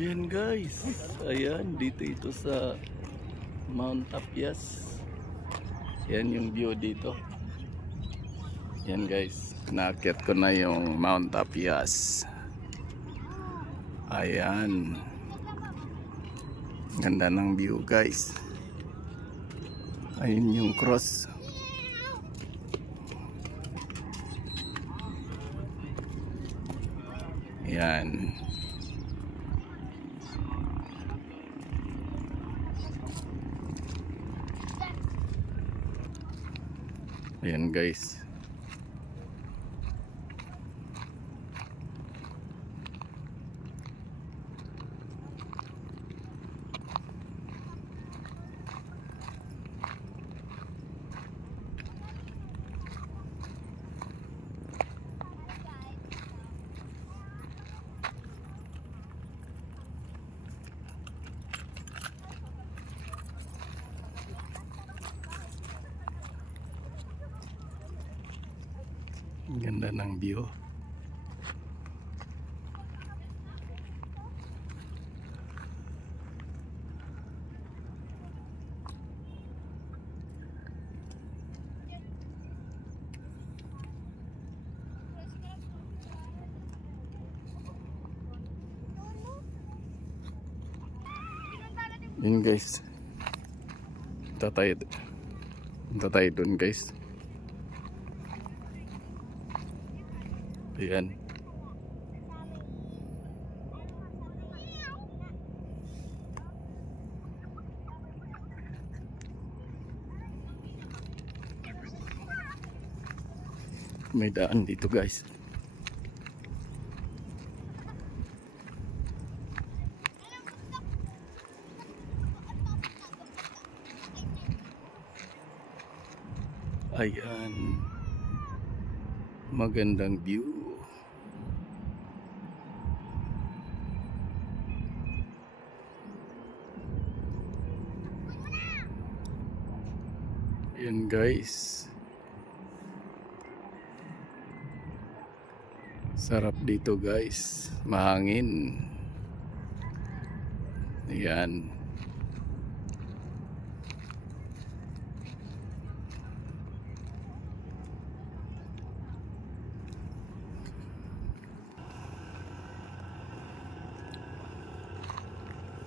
Ayan guys, ayan dito ito sa Mount Tapias. Yan yung view dito. Yan guys, naakyat ko na yung Mount Tapias. Ayan, ganda ng view guys. Ayun yung cross. Yan. Ayan guys. Ganda ng view. Yun guys. Punta tayo dun guys. Ayan. May daan dito guys. Ayan. Magandang view. Ayan guys. Sarap dito guys. Mahangin. Ayan.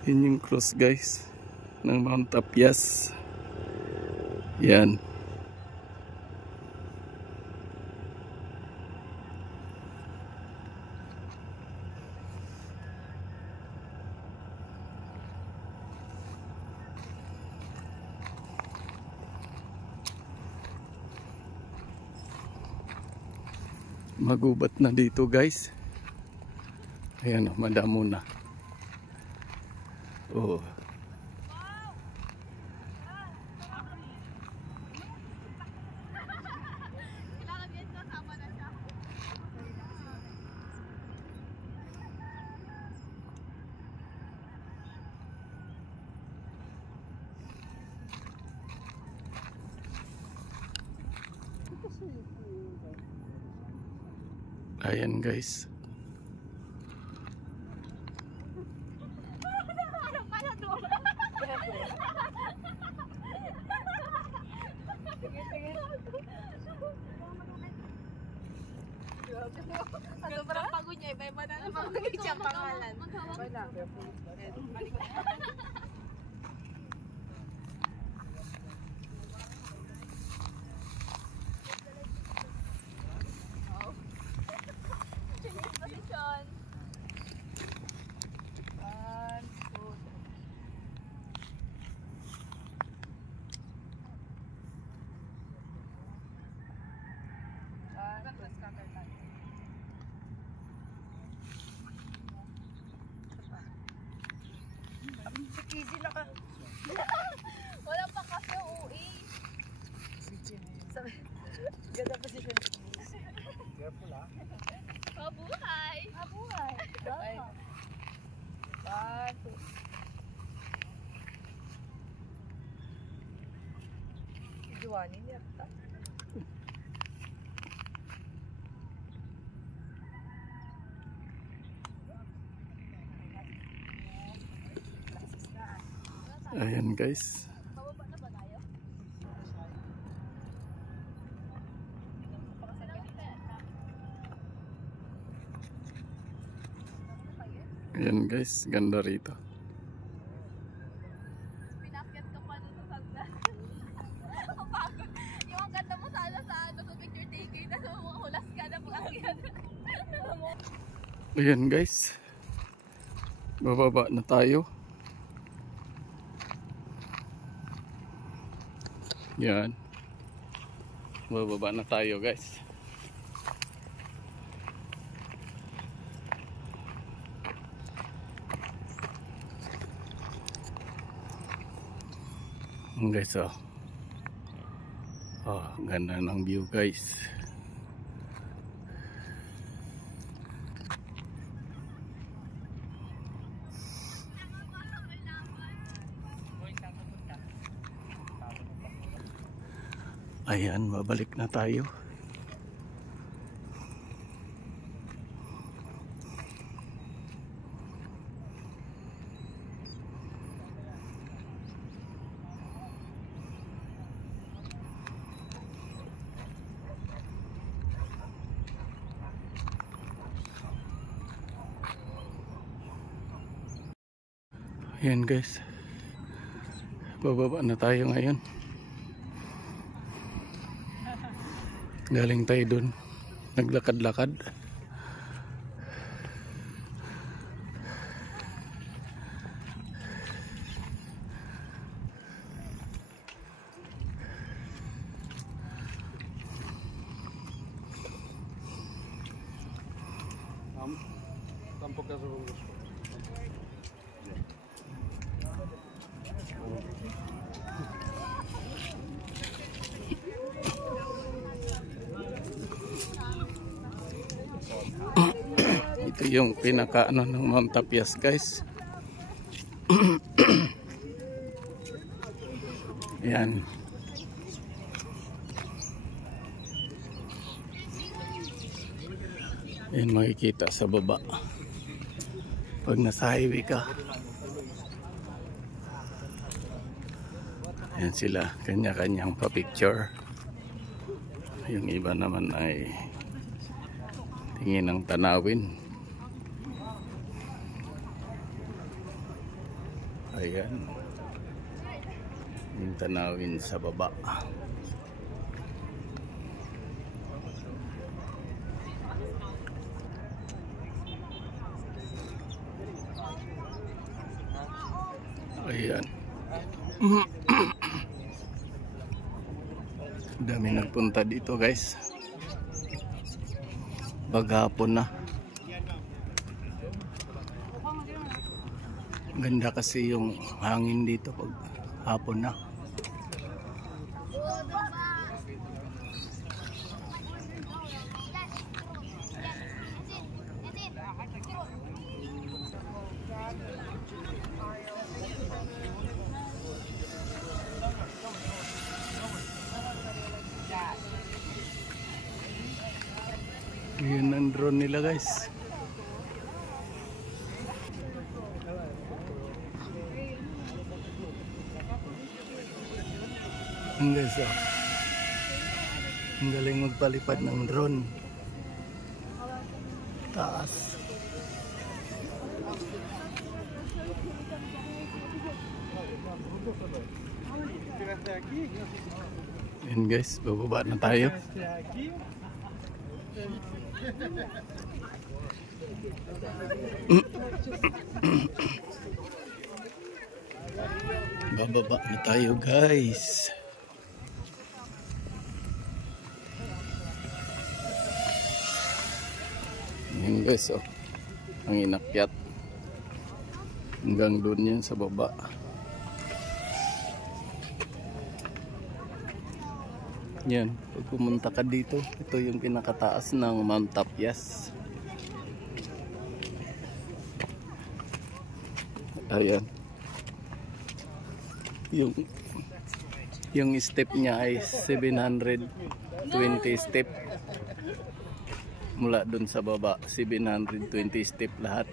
Yun yung cross guys ng Mount Tapias. Yan. Magubat na dito guys. Ayan o, madamo na. Oh. Ayan guys. Sobrang pagod niya, iba-iba na naman ang pangalan. Easy na ka. Wala pa kasi uwi. Ganda position. Careful ha. Mabuhay. Mabuhay. Okay. 1, 2. Ijuanin yata. Ayan guys. Bababa na ba tayo? Ayan guys, ganda rito. Pinakyat ka pa dun sa sagdan. Ang pagod. Yung ang ganda mo sana sa ano, sa picture taking. Tapos hulas ka na pag-akyat. Ayan guys. Bababa na tayo. Yan. Bababa na tayo guys. Guys, ganda ng view guys. Ayan, babalik na tayo. Ayan guys, bababa na tayo ngayon. Galing tayo dun, naglakad-lakad. Tampoco es un gusto. Ito yung pinaka ano ng Mount Tapias guys. Yan. Yan makikita sa baba pag nasa highway ka. Yan sila, kanya-kanyang pa-picture. Yung iba naman ay tingin ng tanawin. Ayan, yung tanawin sa baba. Ayan. Dami nagpunta dito guys. Baghapon na. Ganda kasi yung hangin dito pag hapon na. Yun ang drone nila guys. Ang guys, ang galing magpalipad ng drone. Taas. Yun guys, bababa na tayo. Bababa na tayo guys. Yan guys, ang inakyat hanggang doon yan sa baba. Yan, pag pumunta ka dito, ito yung pinakataas ng Mount Tapias. Ayan. Yung step niya ay 720 step. Mula dun sa baba, 720 step lahat.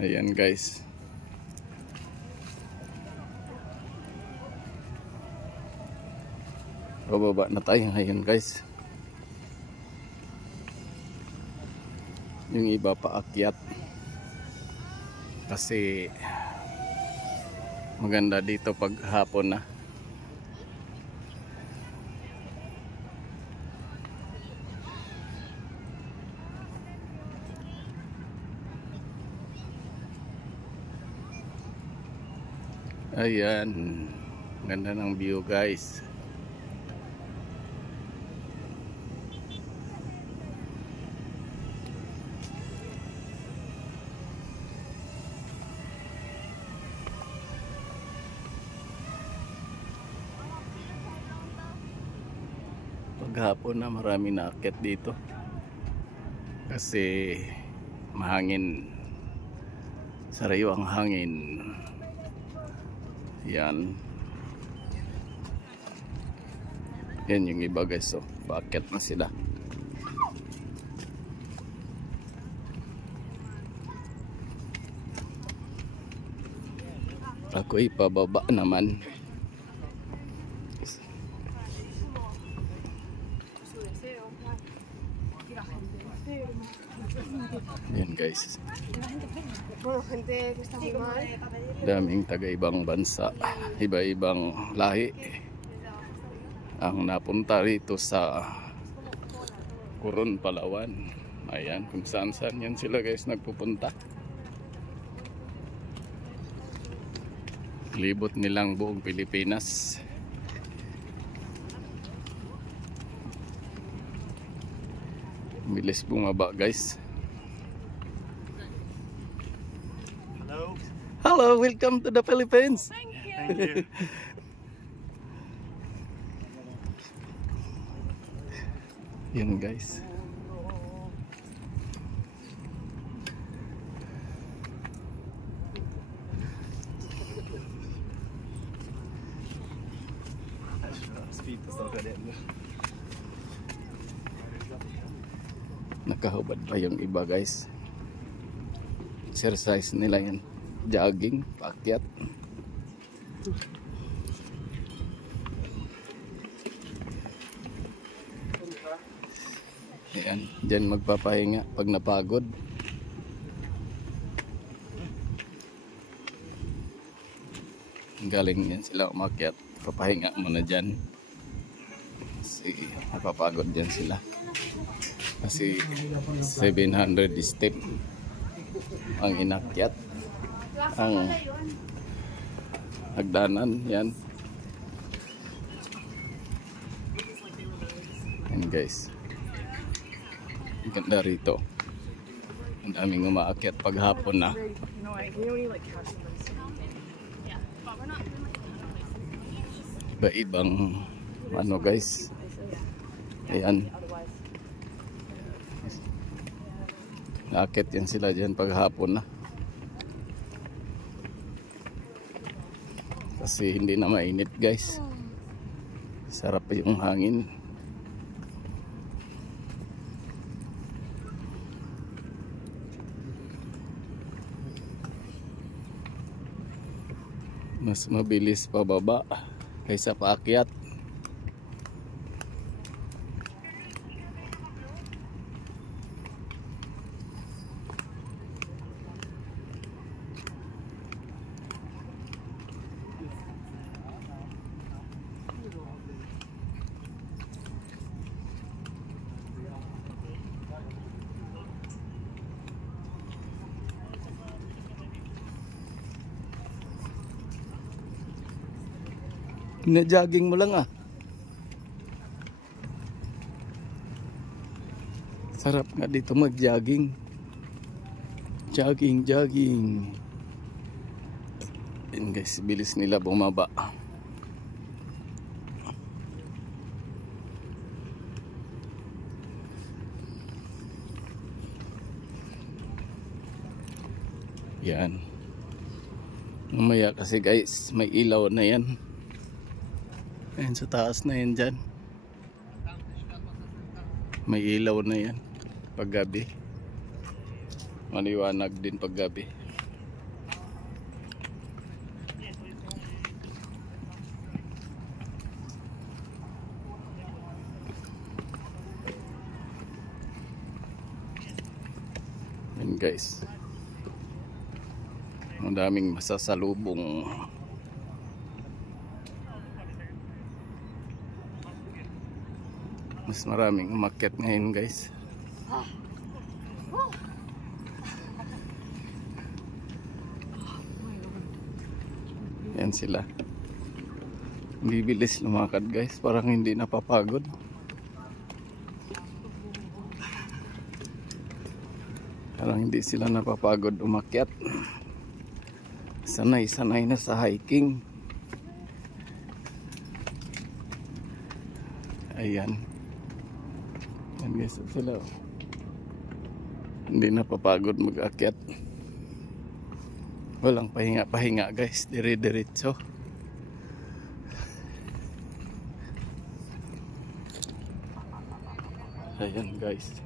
Ayan guys. Pababa na tayo ngayon guys. Yung iba paakyat. Kasi maganda dito pag hapon na. Ayan, ganda ng view guys. Paghapon na marami naakyat dito kasi mahangin, sariwang hangin. Yan yung iba guys, so paakyat na sila. Ako ipababa naman. Yan guys, daming taga-ibang bansa, iba-ibang lahi ang napunta rito sa Coron, Palawan. Ayan, kung saan-saan yan sila guys nagpupunta. Libot nilang buong Pilipinas. Bilis bumaba guys. Hello, welcome to the Philippines. Thank you. Thank you. Yan guys. Nakahubad pa yung iba guys. Exercise nila yan. Jogging, paakyat. Ayan, dyan magpapahinga pag napagod. Galing yan sila umakyat. Papahinga muna dyan. Kasi napapagod dyan sila. Kasi 700 step ang inakyat. Ang hagdanan yan. Yan guys, ang ganda rito. Ang daming umaakyat pag hapon na. Iba-ibang ano guys. Ayan, naakyat yan sila dyan pag hapon na. Kasi hindi na mainit guys. Sarap yung hangin. Mas mabilis pababa kaysa paakyat. Pina-jogging mo lang ah. Sarap nga dito mag-jogging. Jogging. Yan guys, bilis nila bumaba. Yan. Mamaya kasi guys, may ilaw na yan. Ayan sa taas na yan dyan. May ilaw na yan paggabi. Maliwanag din paggabi. guys. Ang daming masasalubong. Mas maraming umakyat ngayon guys. Yan sila. Bibilis lumakad guys, parang hindi napapagod. Parang hindi sila napapagod umakyat. Sanay-sanay na sa hiking. Ayan. Yan guys, sila. Hindi napapagod mag-akyat. Walang pahinga-pahinga guys, dire-diretso. Ayan guys.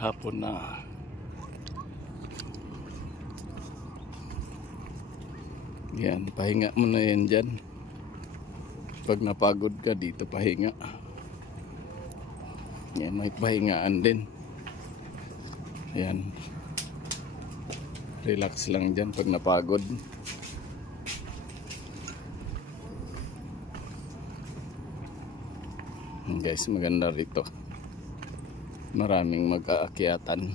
Hapon na. Yan, pahinga mo na yan dyan. Pag napagod ka dito, pahinga. Yan, may pahingaan din. Yan. Relax lang dyan pag napagod. Guys, maganda rito. Maraming mag-aakyatan.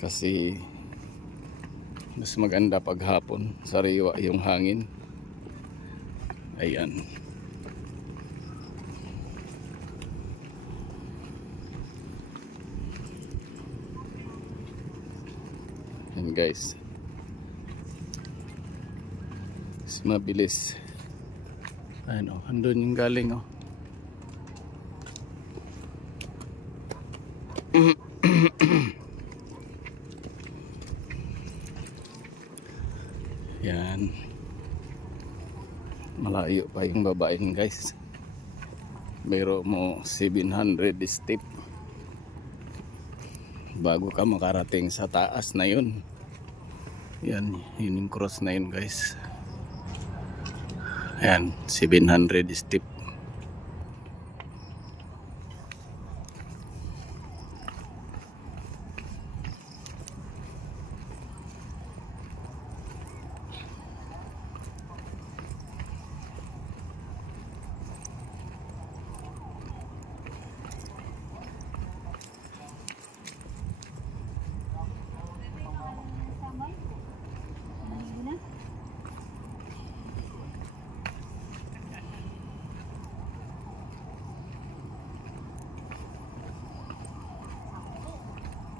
Kasi mas maganda pag hapon. Sariwa yung hangin. Ayan. Ayan guys. Mas mabilis. Ano, andun yung galing oh. Yan. Malayo pa yung babaeng guys. Pero mo 700 step bago ka makarating sa taas na yun. Yan, yun yung cross na yun guys. Yan, 700 step.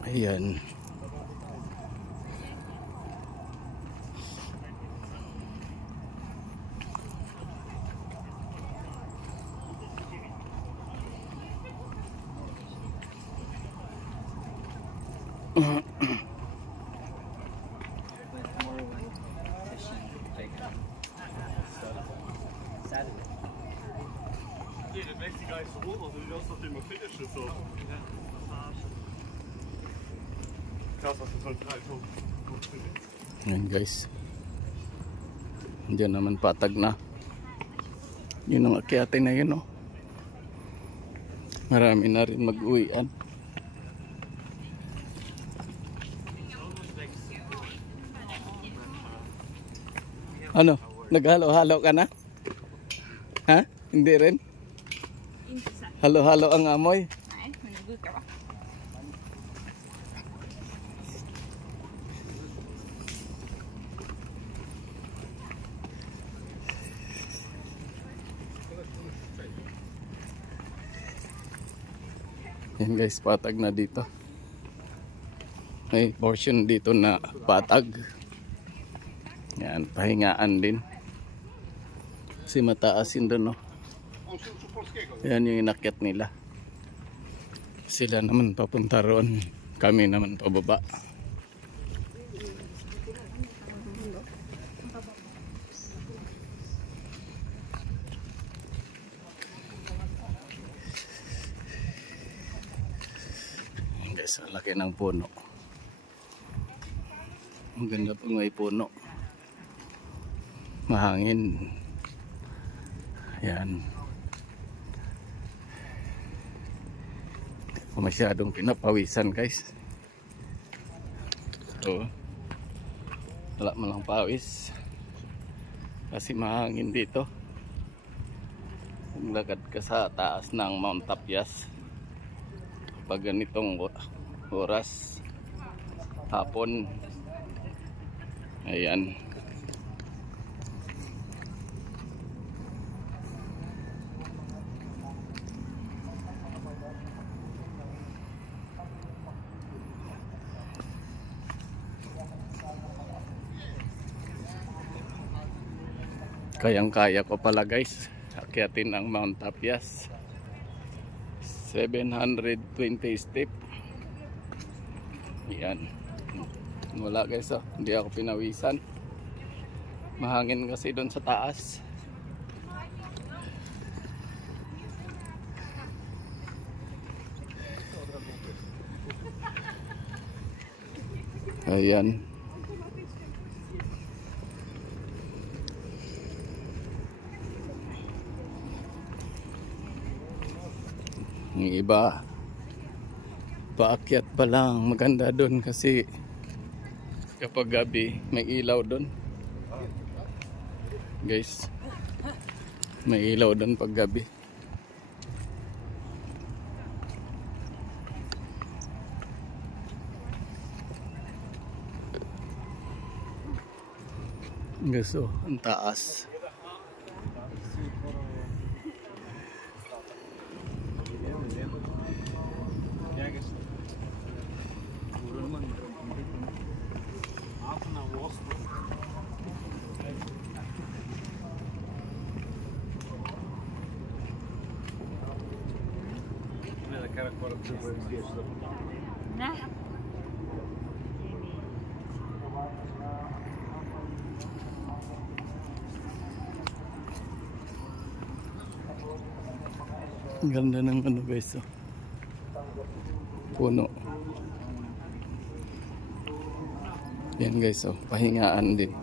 Ayan. Nee, der wächst gar nicht so hoch, also du hast doch den mal finish so. Krass, was das halt halt hoch. Ayan guys. Diyan naman patag na. Yun ang akyatin na yun oh. Marami na rin mag-uwian. Ano? Naghalo-halo ka na? Ha? Hindi rin? Halo-halo ang amoy? Ay, managod ka ba? Yan guys, patag na dito. May portion dito na patag. Yan, pahingaan din. Kasi mataasin doon, no? Yan yung inakyat nila. Sila naman papunta roon. Kami naman pababa. Yan guys, ang laki ng puno. Ang ganda pong may puno. Mahangin. Yan. masyadong pinapawisan guys. So, wala man lang pawis kasi mahangin dito. Maglakad ka sa taas ng Mount Tapias pag ganitong oras hapon. Ayan. Kayang-kaya ko pala guys akyatin ang Mount Tapias. 720 step. Yan. Wala guys, oh. Hindi ako pinawisan. Mahangin kasi doon sa taas. Ayan. Yung iba paakyat pa lang, maganda doon kasi kapag gabi may ilaw doon guys, may ilaw doon pag gabi. Gusto, ang taas. Ang ganda ng ano guys, oh. Puno. Yan guys, oh. Pahingaan din.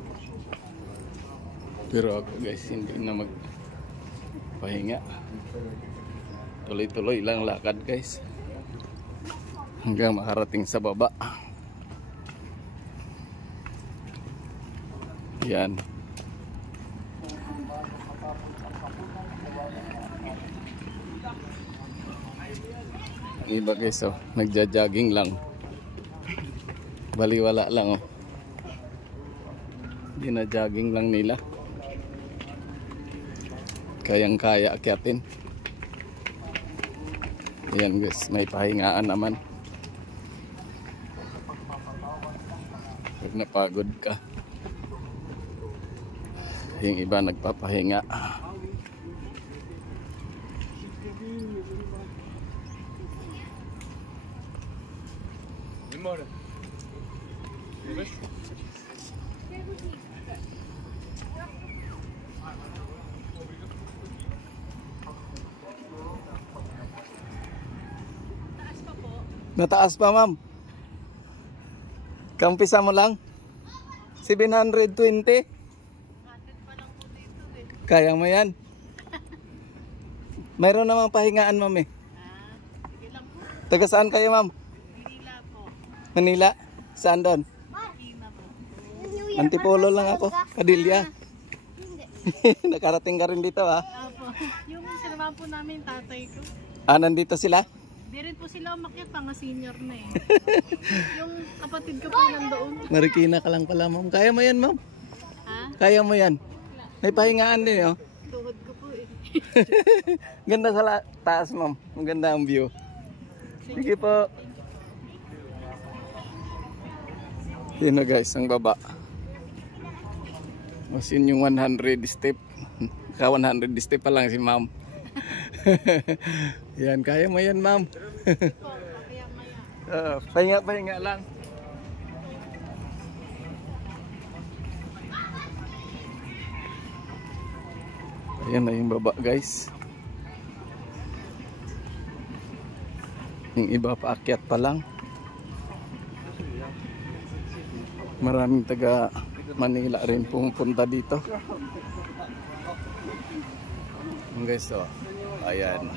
Pero ako guys hindi na magpahinga. Tuloy-tuloy lang lakad guys hanggang makarating sa baba. Yan. Iba guys, oh, nagja-jogging lang. Baliwala lang, oh. Gina-jogging lang nila. Kayang-kaya akyatin. Ayan guys, may pahingaan naman. Pag napagod ka, yung iba nagpapahinga. Nataas pa ma'am. Kampisa mo lang 720. Kaya mo yan. Mayroon namang pahingaan ma'am eh. Sige lang po. Taga saan kayo ma'am? Manila po. Manila? Saan doon? Manila po. Antipolo lang ako, Padilla. Nakarating ka rin dito ha. Opo. Yung sinamahan po namin tatay ko. Ah, nandito sila? Di rin po sila umakyat, mga senior na eh. Yung kapatid ko po nandoon. Marikina ka lang pala ma'am. Kaya mo yan ma'am? Ha? Kaya mo yan? May pahingaan din oh. Tuhod ko po eh. Ganda sa taas ma'am. Maganda ang view. Sige po. Yun na guys, ang baba. Mas yun yung 100 step. Ka 100 step pa lang si ma'am. Yan, kaya mo yan ma'am. Kaya maya. Pahinga lang. Ayan na yung baba guys. Yung iba paakyat pa lang. Maraming taga Manila rin pumunta dito. Guys, oh. Ayan.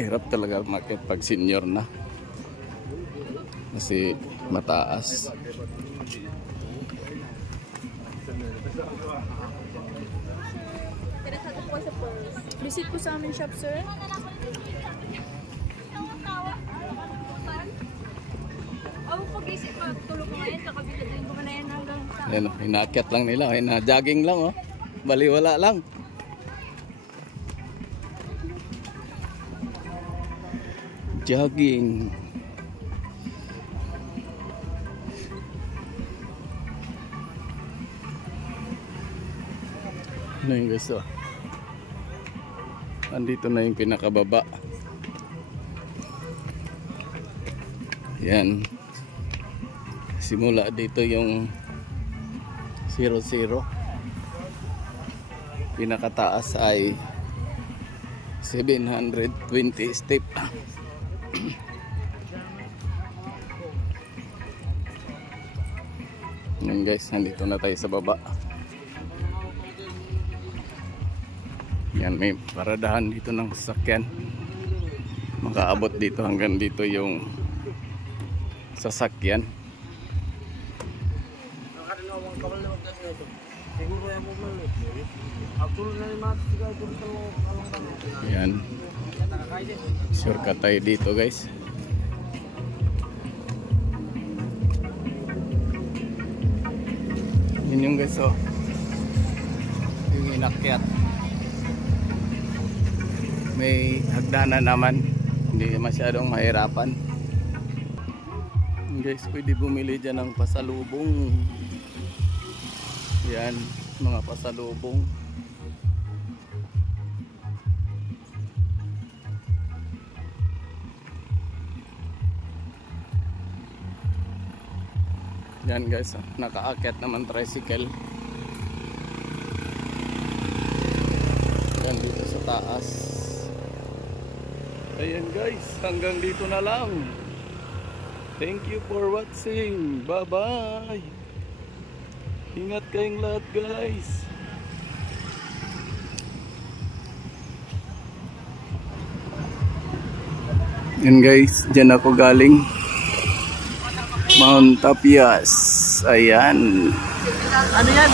Hirap talaga umakyat pag senior na. Kasi mataas. Visit po sa amin shop, sir. Oh, pag-isip ko, tulog ko ngayon, kakabitin ko na yan hanggang sa... Ayan, inakyat lang nila. Jogging lang, oh. Baliwala lang. Jogging. Ano yung gusto? Andito na yung pinakababa. Yan. Simula dito yung 00. Pinakataas ay 720 step. Yan guys, nandito na tayo sa baba. Yan, may paradahan dito ng sasakyan. Makaabot dito hanggang dito yung sasakyan. Yan. Shortcut tayo dito guys. Yun yung guys, oh. Yung inakyat. May hagdanan naman. Hindi masyadong mahirapan. Guys, pwede bumili dyan ng pasalubong. Yan, mga pasalubong. Yan guys, nakaakyat naman tricycle. Yan dito sa taas. Ayan guys, hanggang dito na lang. Thank you for watching. Bye bye. Ingat kayong lahat guys. Yan guys, dyan ako galing. Mount Tapias. Ayan. Ano yan?